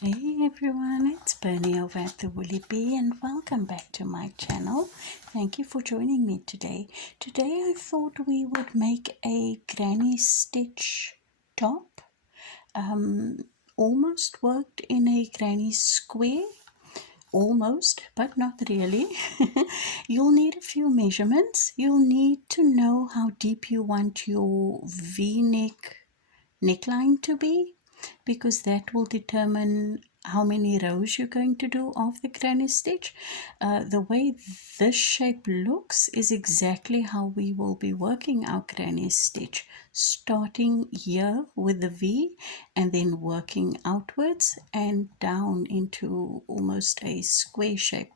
Hey everyone, it's Bernie over at the Woolly Bee and welcome back to my channel. Thank you for joining me today. Today I thought we would make a granny stitch top. Almost worked in a granny square. Almost, but not really. You'll need a few measurements. You'll need to know how deep you want your V-neck neckline to be, because that will determine how many rows you're going to do of the granny stitch. The way this shape looks is exactly how we will be working our granny stitch, starting here with the V and then working outwards and down into almost a square shape.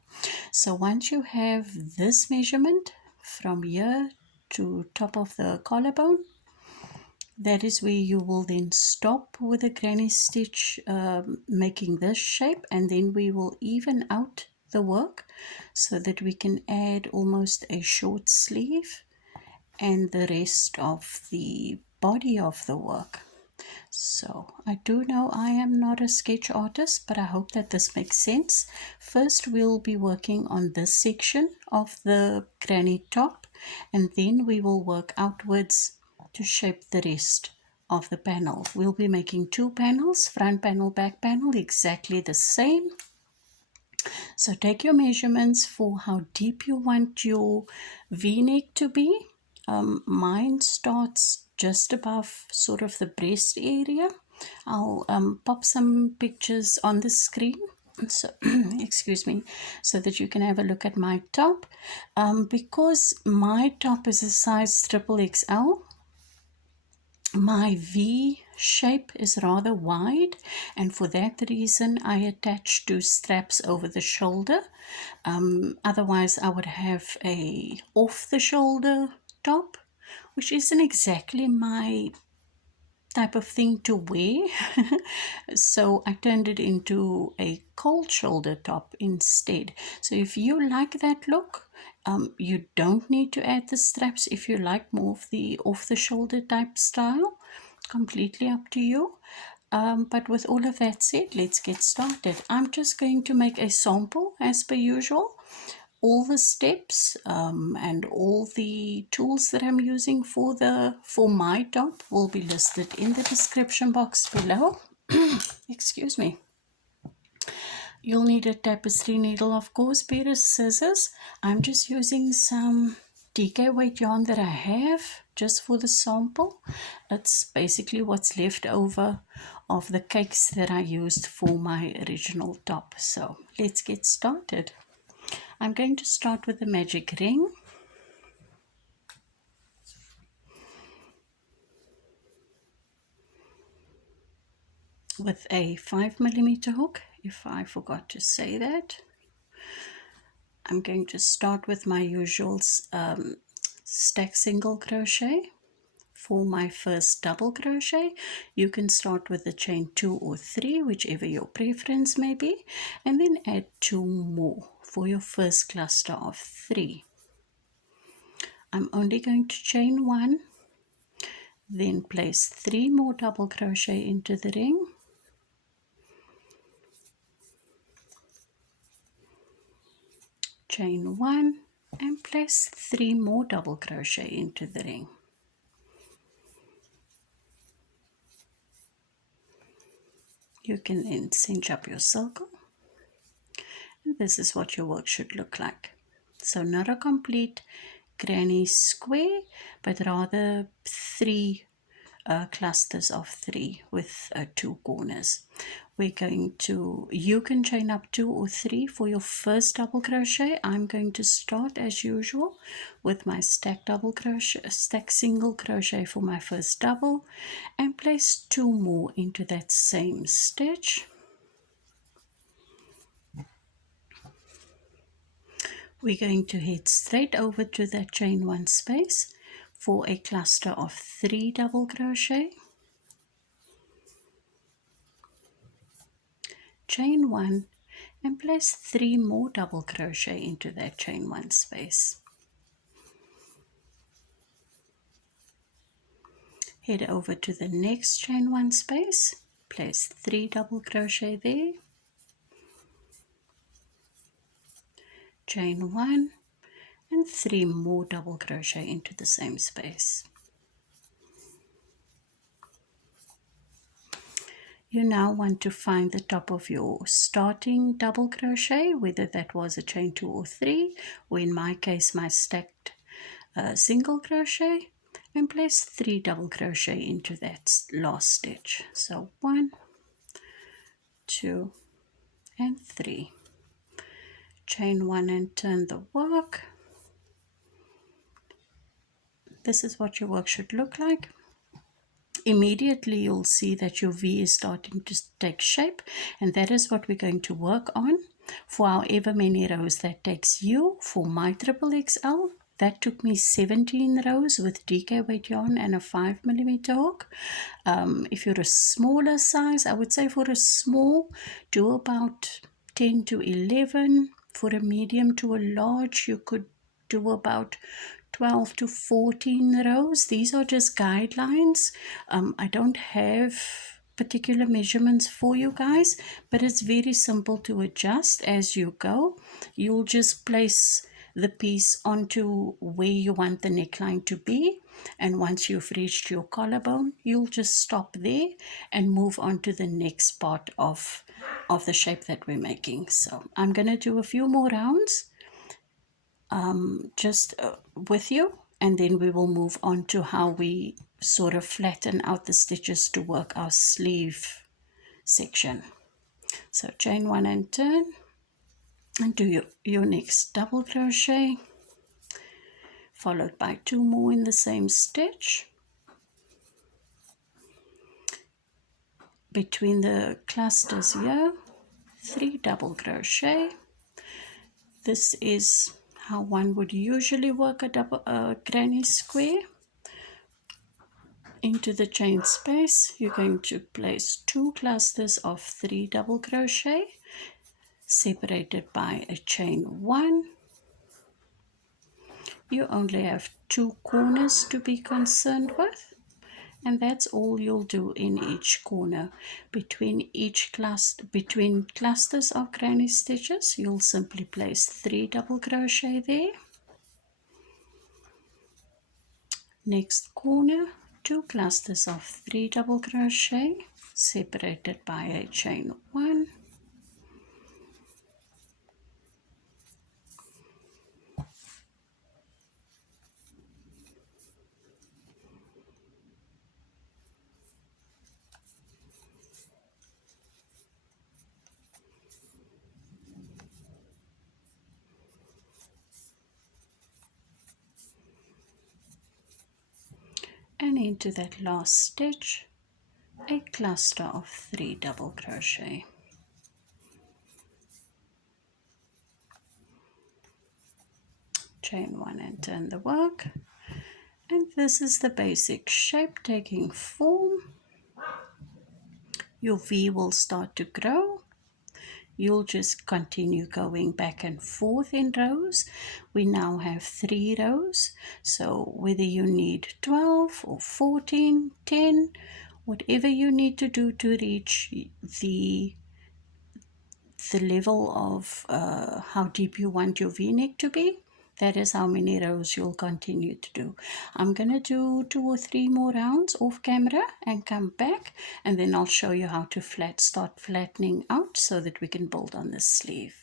So once you have this measurement from here to top of the collarbone, that is where you will then stop with a granny stitch, making this shape, and then we will even out the work so that we can add almost a short sleeve and the rest of the body of the work. So I do know I am not a sketch artist, but I hope that this makes sense. First we'll be working on this section of the granny top, and then we will work outwards to shape the rest of the panel. We'll be making two panels, front panel, back panel, exactly the same. So take your measurements for how deep you want your V-neck to be. Mine starts just above sort of the breast area. I'll pop some pictures on the screen, so excuse me, so that you can have a look at my top. Because my top is a size triple XL, my V shape is rather wide, and for that reason I attach two straps over the shoulder. Otherwise I would have a off the shoulder top, which isn't exactly my type of thing to wear. So I turned it into a cold shoulder top instead. So if you like that look, you don't need to add the straps. If you like more of the off the shoulder type style, completely up to you. But with all of that said, let's get started. I'm just going to make a sample as per usual. All the steps and all the tools that I'm using for my top will be listed in the description box below. Excuse me. You'll need a tapestry needle, of course, pair of scissors. I'm just using some DK weight yarn that I have just for the sample. It's basically what's left over of the cakes that I used for my original top. So let's get started. I'm going to start with the magic ring. With a 5mm hook, if I forgot to say that. I'm going to start with my usual stack single crochet. For my first double crochet, you can start with the chain 2 or 3, whichever your preference may be, and then add 2 more for your first cluster of 3. I'm only going to chain 1, then place 3 more double crochet into the ring, chain 1, and place 3 more double crochet into the ring. You can then cinch up your circle, and this is what your work should look like. So not a complete granny square, but rather 3 clusters of 3 with 2 corners. You can chain up 2 or 3 for your first double crochet. I'm going to start as usual with my stack single crochet for my first double, and place 2 more into that same stitch. We're going to head straight over to that chain 1 space for a cluster of 3 double crochet, chain 1, and place 3 more double crochet into that chain 1 space. Head over to the next chain 1 space, place 3 double crochet there, chain 1, and 3 more double crochet into the same space. You now want to find the top of your starting double crochet, whether that was a chain 2 or 3, or in my case my stacked single crochet, and place 3 double crochet into that last stitch. So 1, 2, and 3. Chain 1 and turn the work. This is what your work should look like. Immediately you'll see that your V is starting to take shape, and that is what we're going to work on for however many rows that takes you. For my triple XL, that took me 17 rows with DK weight yarn and a 5mm hook. If you're a smaller size, I would say for a small, do about 10 to 11. For a medium to a large, you could do about 12 to 14 rows. These are just guidelines. I don't have particular measurements for you guys, but it's very simple to adjust as you go. You'll just place the piece onto where you want the neckline to be, and once you've reached your collarbone, you'll just stop there and move on to the next part of the shape that we're making. So I'm going to do a few more rounds with you, and then we will move on to how we sort of flatten out the stitches to work our sleeve section. So chain 1 and turn, and do your next double crochet, followed by 2 more in the same stitch. Between the clusters here, 3 double crochet. This is how one would usually work a granny square. Into the chain space, you're going to place 2 clusters of 3 double crochet separated by a chain 1. You only have 2 corners to be concerned with, and that's all you'll do in each corner. Between clusters of granny stitches, you'll simply place 3 double crochet there. Next corner, 2 clusters of 3 double crochet separated by a chain 1. And into that last stitch, a cluster of 3 double crochet. Chain 1 and turn the work, and this is the basic shape taking form. Your V will start to grow. You'll just continue going back and forth in rows. We now have 3 rows, so whether you need 12 or 14, 10, whatever you need to do to reach the level of how deep you want your V-neck to be, that is how many rows you'll continue to do. I'm going to do 2 or 3 more rounds off camera and come back, and then I'll show you how to start flattening out so that we can build on this sleeve.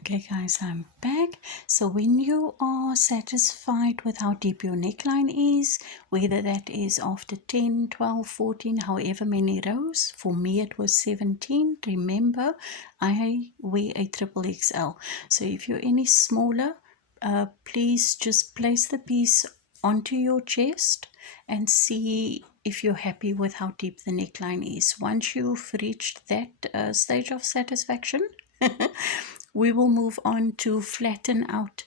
Okay guys, I'm back. So when you are satisfied with how deep your neckline is, whether that is after 10, 12, 14, however many rows, for me it was 17. Remember, I wear a triple XL. So if you're any smaller, please just place the piece onto your chest and see if you're happy with how deep the neckline is. Once you've reached that stage of satisfaction, we will move on to flatten out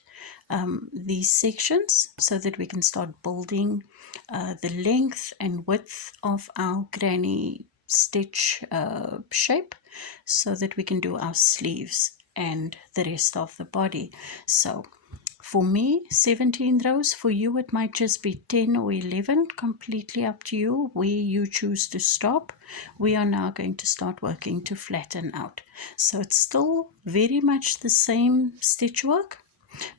these sections so that we can start building the length and width of our granny stitch shape so that we can do our sleeves and the rest of the body. So For me, 17 rows. For you, it might just be 10 or 11, completely up to you where you choose to stop. We are now going to start working to flatten out. So it's still very much the same stitch work,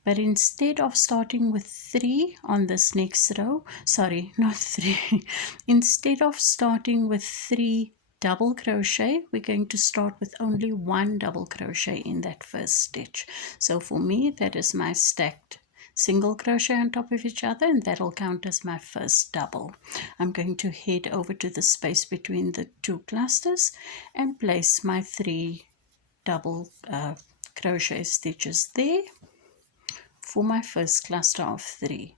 but instead of starting with 3 on this next row, sorry, not 3, instead of starting with 3 double crochet, we're going to start with only 1 double crochet in that first stitch. So for me, that is my stacked single crochet on top of each other, and that'll count as my first double. I'm going to head over to the space between the 2 clusters and place my 3 double crochet stitches there for my first cluster of 3.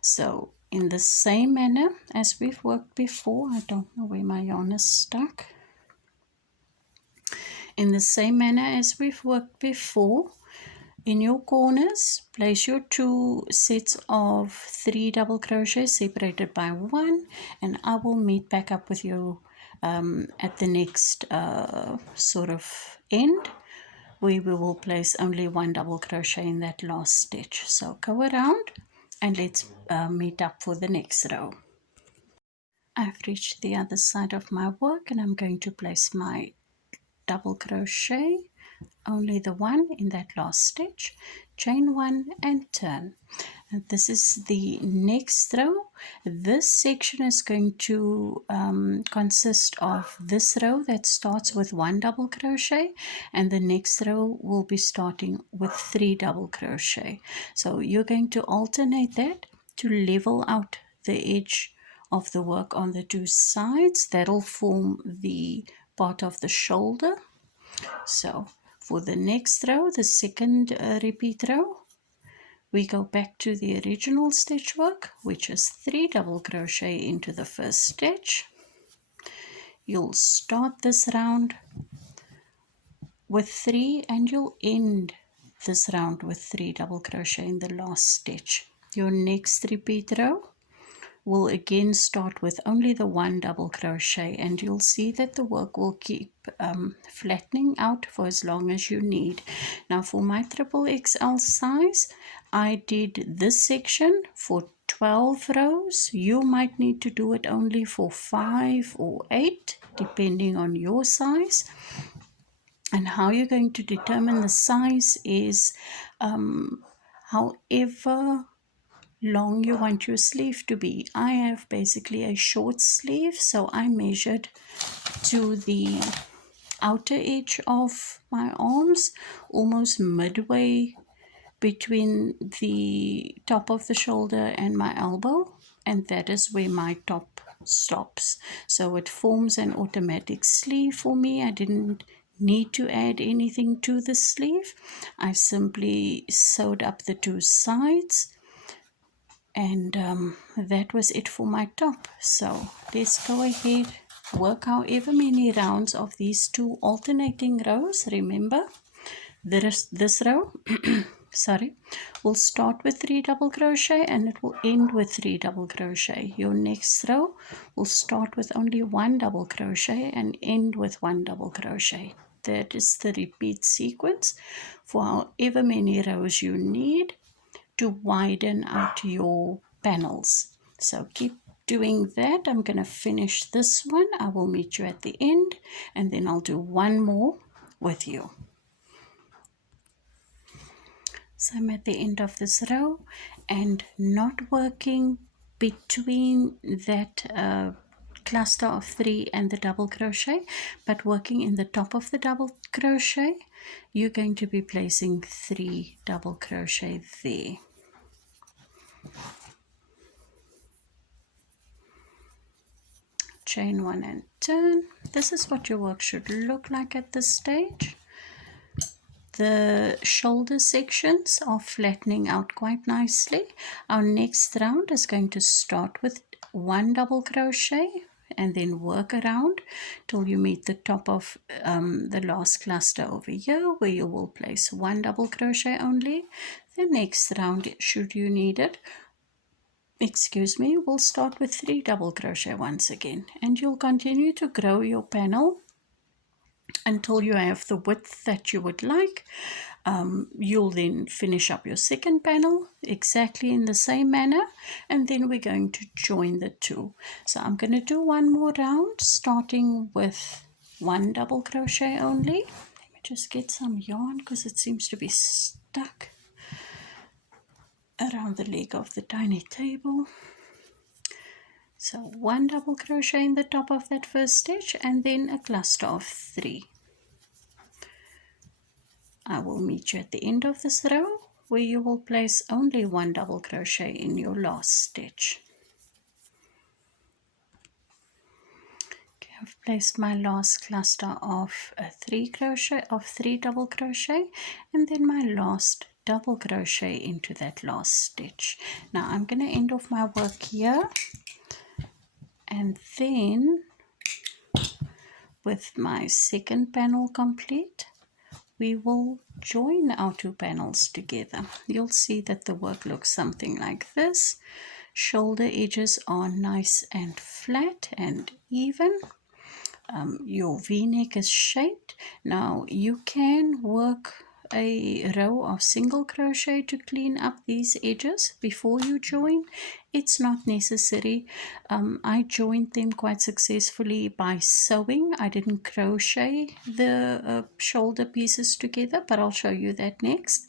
So in the same manner as we've worked before, I don't know where my yarn is stuck. In the same manner as we've worked before, in your corners, place your 2 sets of 3 double crochets separated by 1, and I will meet back up with you at the next sort of end, where we will place only 1 double crochet in that last stitch. So go around and let's meet up for the next row. I've reached the other side of my work, and I'm going to place my double crochet, only the 1 in that last stitch, chain 1 and turn. And this is the next row. This section is going to consist of this row that starts with 1 double crochet, and the next row will be starting with 3 double crochet. So you're going to alternate that to level out the edge of the work on the 2 sides. That'll form the part of the shoulder. So for the next row, the second repeat row, we go back to the original stitch work, which is 3 double crochet into the first stitch. You'll start this round with 3 and you'll end this round with 3 double crochet in the last stitch. Your next repeat row will again start with only the 1 double crochet, and you'll see that the work will keep flattening out for as long as you need. Now for my triple XL size, I did this section for 12 rows. You might need to do it only for 5 or 8 depending on your size. And how you're going to determine the size is however long you want your sleeve to be. I have basically a short sleeve, so I measured to the outer edge of my arms, almost midway between the top of the shoulder and my elbow, and that is where my top stops. So it forms an automatic sleeve for me. I didn't need to add anything to the sleeve. I simply sewed up the 2 sides, and that was it for my top. So let's go ahead, work however many rounds of these 2 alternating rows. Remember, this row sorry, will start with 3 double crochet and it will end with 3 double crochet. Your next row will start with only 1 double crochet and end with 1 double crochet. That is the repeat sequence for however many rows you need to widen out your panels. So keep doing that. I'm going to finish this one. I will meet you at the end, and then I'll do one more with you. So I'm at the end of this row and not working between that cluster of 3 and the double crochet, but working in the top of the double crochet. You're going to be placing 3 double crochet there. Chain 1 and turn. This is what your work should look like at this stage. The shoulder sections are flattening out quite nicely. Our next round is going to start with 1 double crochet and then work around till you meet the top of the last cluster over here, where you will place 1 double crochet only. The next round, should you need it, we'll start with 3 double crochet once again, and you'll continue to grow your panel until you have the width that you would like. You'll then finish up your second panel exactly in the same manner, and then we're going to join the two. So I'm going to do one more round, starting with one double crochet only. Let me just get some yarn because it seems to be stuck around the leg of the tiny table. So one double crochet in the top of that first stitch, and then a cluster of 3. I will meet you at the end of this row, where you will place only one double crochet in your last stitch. Okay, I've placed my last cluster of 3 double crochet, and then my last double crochet into that last stitch. Now I'm going to end off my work here, and then with my second panel complete, we will join our 2 panels together. You'll see that the work looks something like this. Shoulder edges are nice and flat and even. Your v-neck is shaped. Now you can work a row of single crochet to clean up these edges before you join. It's not necessary. I joined them quite successfully by sewing. I didn't crochet the shoulder pieces together, but I'll show you that next.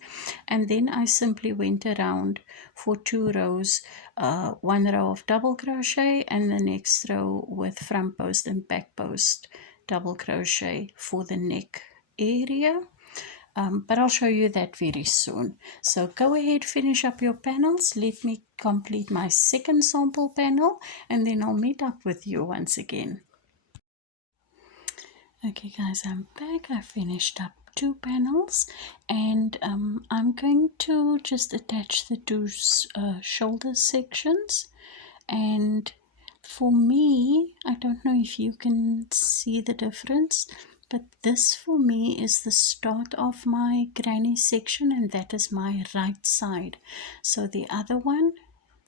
And then I simply went around for 2 rows, one row of double crochet and the next row with front post and back post double crochet for the neck area. But I'll show you that very soon. So go ahead, finish up your panels. Let me complete my second sample panel, and then I'll meet up with you once again. Okay guys, I'm back. I finished up 2 panels, and I'm going to just attach the 2 shoulder sections. And for me, I don't know if you can see the difference, but this for me is the start of my granny section, and that is my right side. So the other one,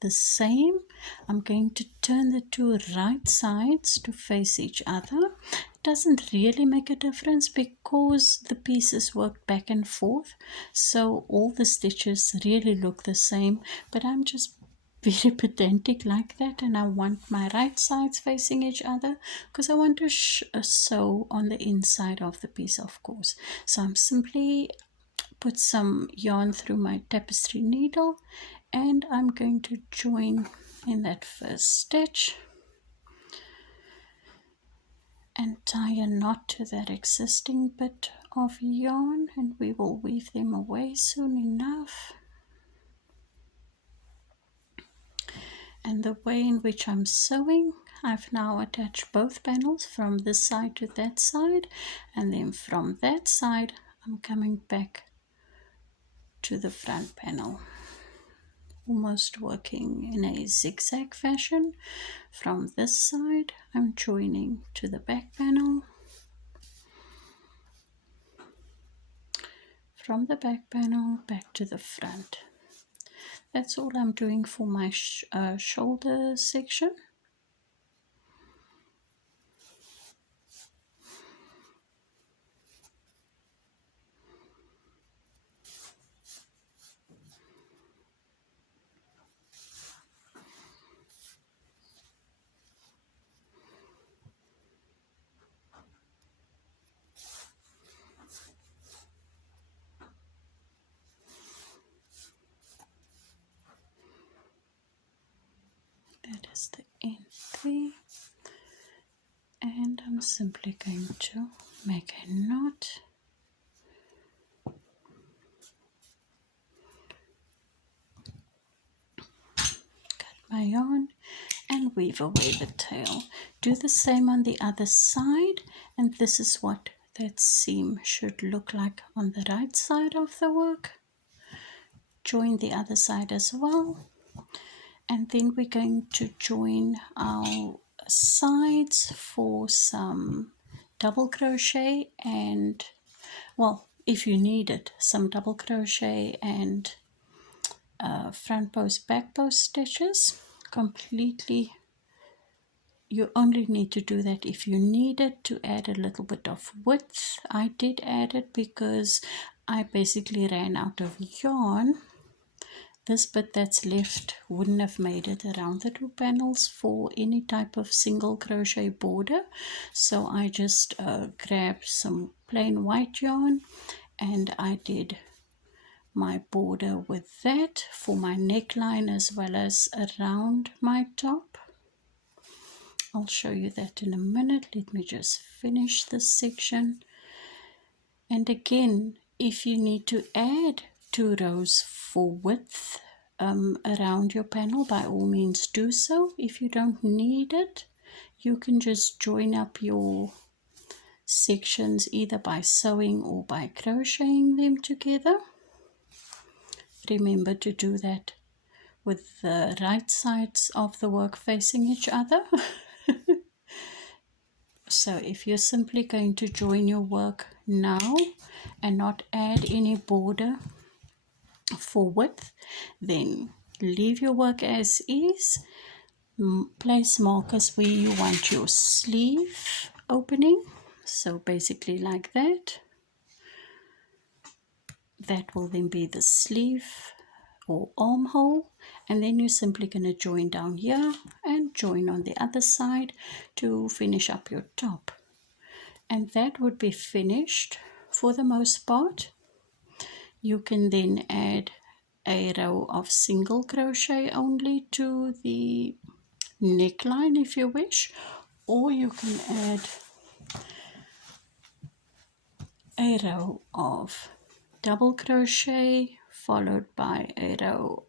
the same. I'm going to turn the 2 right sides to face each other. It doesn't really make a difference because the pieces work back and forth, so all the stitches really look the same, but I'm just very pedantic like that, and I want my right sides facing each other because I want to sew on the inside of the piece, of course. So I'm simply put some yarn through my tapestry needle, and I'm going to join in that first stitch and tie a knot to that existing bit of yarn, and we will weave them away soon enough. And the way in which I'm sewing, I've now attached both panels from this side to that side, and then from that side I'm coming back to the front panel, almost working in a zigzag fashion. From this side I'm joining to the back panel, from the back panel back to the front. That's all I'm doing for my shoulder section. That is the end there, and I'm simply going to make a knot, cut my yarn and weave away the tail. Do the same on the other side, and this is what that seam should look like on the right side of the work. Join the other side as well, and then we're going to join our sides for some double crochet and, well, if you need it, some double crochet and front post back post stitches. Completely, you only need to do that if you need it to add a little bit of width. I did add it because I basically ran out of yarn. This bit that's left wouldn't have made it around the 2 panels for any type of single crochet border, so I just grabbed some plain white yarn and I did my border with that for my neckline as well as around my top. I'll show you that in a minute. Let me just finish this section. And again, if you need to add 2 rows for width around your panel, by all means do so. If you don't need it, you can just join up your sections either by sewing or by crocheting them together. Remember to do that with the right sides of the work facing each other. So if you're simply going to join your work now and not add any border for width, then leave your work as is. Place markers where you want your sleeve opening, so basically like that. That will then be the sleeve or armhole, and then you're simply going to join down here and join on the other side to finish up your top, and that would be finished for the most part. You can then add a row of single crochet only to the neckline if you wish, or you can add a row of double crochet followed by a row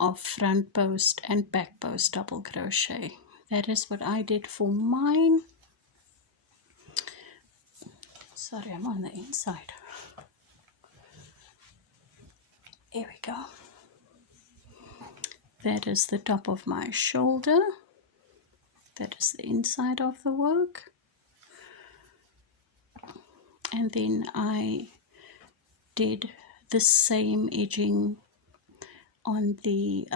of front post and back post double crochet. That is what I did for mine. Sorry, I'm on the inside. There we go. That is the top of my shoulder. That is the inside of the work. And then I did the same edging on the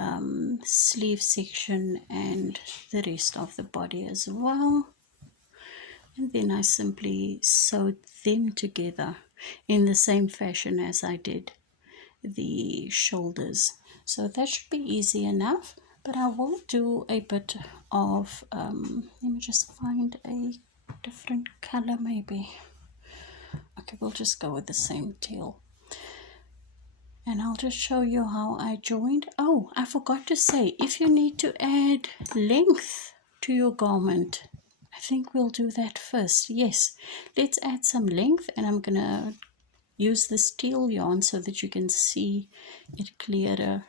sleeve section and the rest of the body as well. And then I simply sewed them together in the same fashion as I did the shoulders. So that should be easy enough, but I will do a bit of, let me just find a different color maybe. Okay, we'll just go with the same teal. And I'll just show you how I joined. Oh, I forgot to say, if you need to add length to your garment, I think we'll do that first. Yes, let's add some length, and I'm gonna use this teal yarn so that you can see it clearer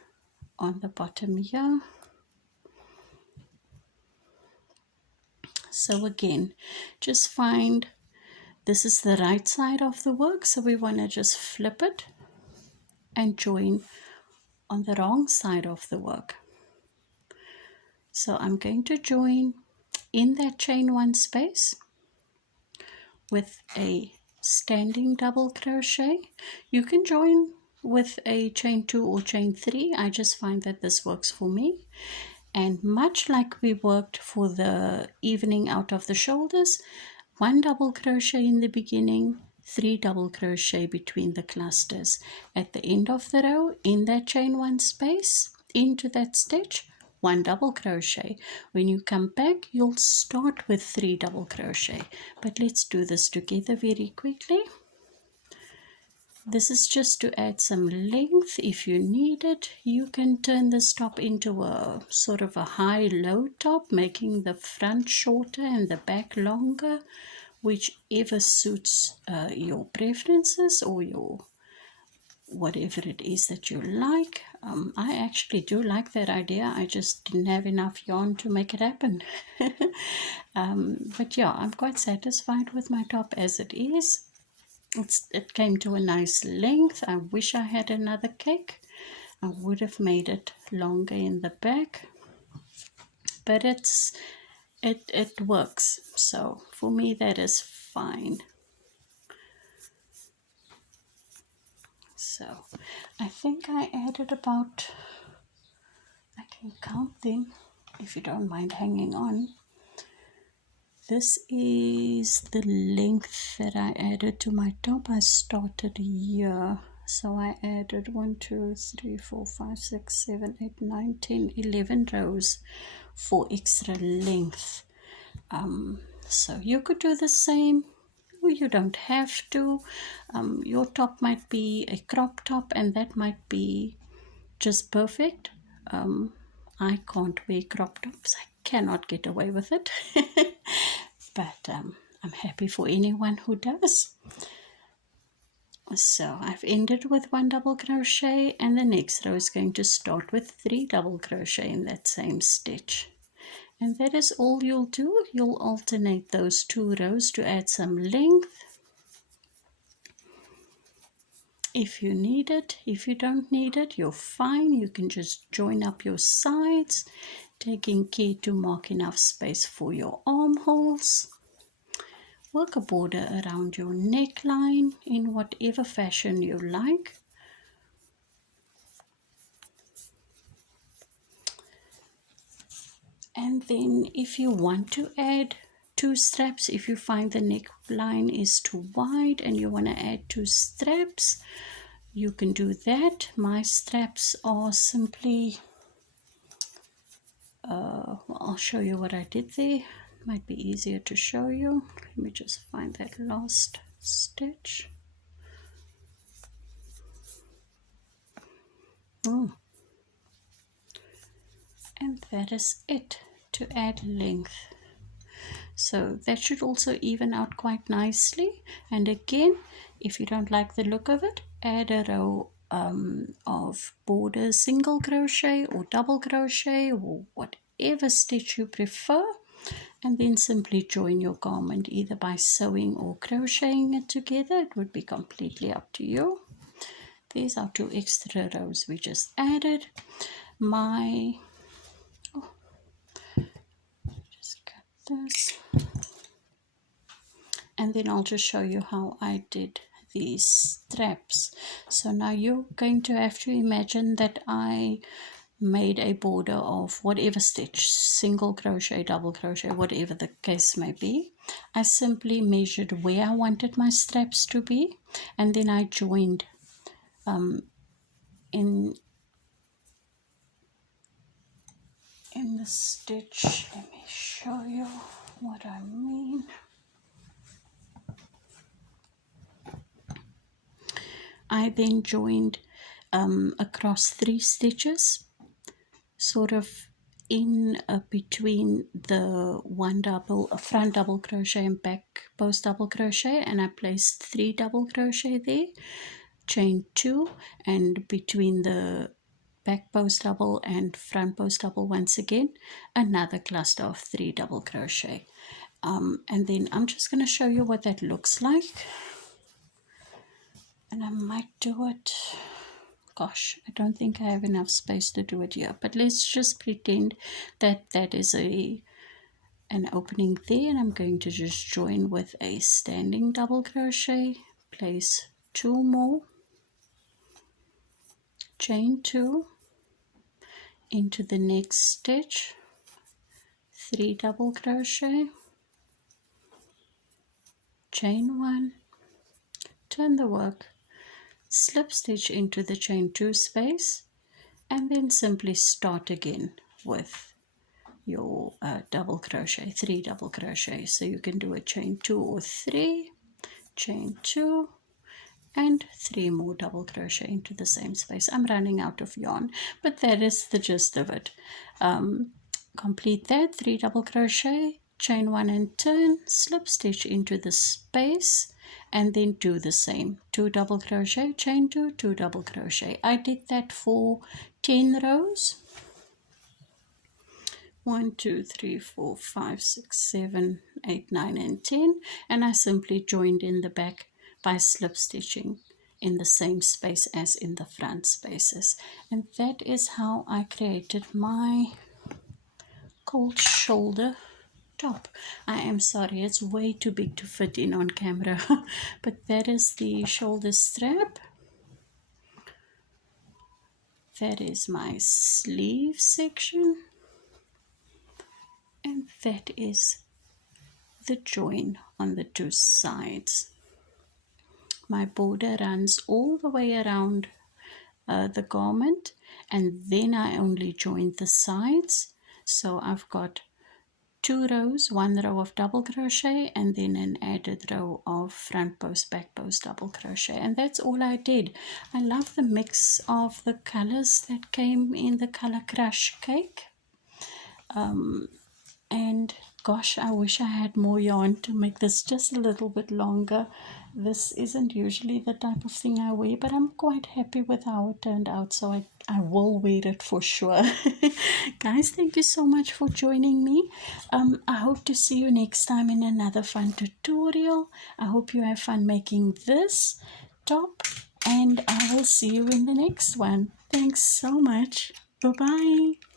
on the bottom here. So again, just find, this is the right side of the work, so we want to just flip it and join on the wrong side of the work. So I'm going to join in that chain 1 space with a standing double crochet. You can join with a chain 2 or chain 3. I just find that this works for me. And much like we worked for the evening out of the shoulders, 1 double crochet in the beginning, 3 double crochet between the clusters. At the end of the row, in that chain 1 space, into that stitch, 1 double crochet. When you come back, you'll start with 3 double crochet. But let's do this together very quickly. This is just to add some length. If you need it, you can turn this top into a sort of a high-low top, making the front shorter and the back longer, whichever suits your preferences or your whatever it is that you like. I actually do like that idea. I just didn't have enough yarn to make it happen. But yeah, I'm quite satisfied with my top as it is. It came to a nice length. I wish I had another cake. I would have made it longer in the back, but it works. So for me, that is fine. So I think I added about, I can count them if you don't mind hanging on. this is the length that I added to my top. I started here, so I added 1 2 3 4 5 6 7 8 9 10 11 rows for extra length. So you could do the same, or you don't have to. Your top might be a crop top, and that might be just perfect. I can't wear crop tops. I cannot get away with it. But I'm happy for anyone who does. So I've ended with 1 double crochet, and the next row is going to start with 3 double crochet in that same stitch. And that is all you'll do. You'll alternate those 2 rows to add some length if you need it. If you don't need it, you're fine. You can just join up your sides, taking care to mark enough space for your armholes. Work a border around your neckline in whatever fashion you like. And then if you want to add 2 straps, if you find the neckline is too wide and you want to add 2 straps, you can do that. My straps are simply, I'll show you what I did there. Might be easier to show you. Let me just find that last stitch. And that is it to add length. So that should also even out quite nicely. And again, if you don't like the look of it, add a row of border single crochet or double crochet or whatever stitch you prefer, and then simply join your garment either by sewing or crocheting it together. It would be completely up to you. These are 2 extra rows we just added. Just cut this, and then I'll just show you how I did these straps. So now you're going to have to imagine that I made a border of whatever stitch, single crochet, double crochet, whatever the case may be. I simply measured where I wanted my straps to be, and then I joined in the stitch. Let me show you what I mean. I then joined across 3 stitches, sort of in between the front double crochet and back post double crochet, and I placed 3 double crochet there, chain 2, and between the back post double and front post double once again another cluster of 3 double crochet. And then I'm just going to show you what that looks like, and I might do it, gosh, I don't think I have enough space to do it here, but let's just pretend that that is an opening there, and I'm going to just join with a standing double crochet, place 2 more, chain 2 into the next stitch, 3 double crochet, chain 1, turn the work, slip stitch into the chain 2 space, and then simply start again with your double crochet, 3 double crochet. So you can do a chain 2 or 3, chain 2, and 3 more double crochet into the same space. I'm running out of yarn, but that is the gist of it. Complete that, 3 double crochet, chain 1 and turn, slip stitch into the space, and then do the same, 2 double crochet, chain 2, 2 double crochet. I did that for 10 rows. 1 2 3 4 5 6 7 8 9 and 10, and I simply joined in the back by slip stitching in the same space as in the front spaces. And that is how I created my cold shoulder top. I am sorry, it's way too big to fit in on camera, but that is the shoulder strap. That is my sleeve section, and that is the join on the two sides. My border runs all the way around the garment, and then I only join the sides. So I've got 2 rows, 1 row of double crochet, and then an added row of front post, back post double crochet, and that's all I did. I love the mix of the colors that came in the Color Crush cake. And gosh, I wish I had more yarn to make this just a little bit longer. This isn't usually the type of thing I wear, but I'm quite happy with how it turned out, so I will wear it for sure. Guys, thank you so much for joining me. I hope to see you next time in another fun tutorial. I hope you have fun making this top, and I will see you in the next one. Thanks so much. Bye bye.